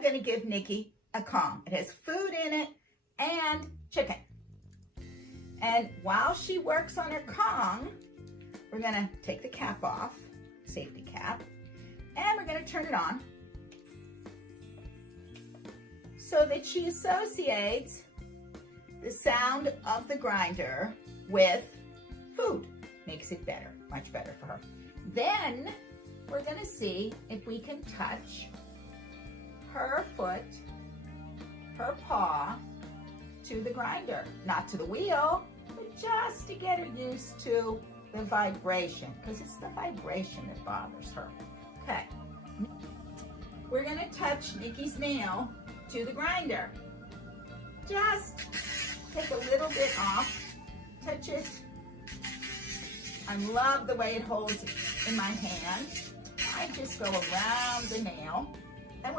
I'm gonna give Nikki a Kong. It has food in it and chicken. And while she works on her Kong, we're gonna take the cap off, safety cap, and we're gonna turn it on so that she associates the sound of the grinder with food. Makes it better, much better for her. Then we're gonna see if we can touch her foot, her paw, to the grinder. Not to the wheel, but just to get her used to the vibration, because it's the vibration that bothers her. Okay, we're gonna touch Nikki's nail to the grinder. Just take a little bit off, touch it. I love the way it holds in my hand. I just go around the nail.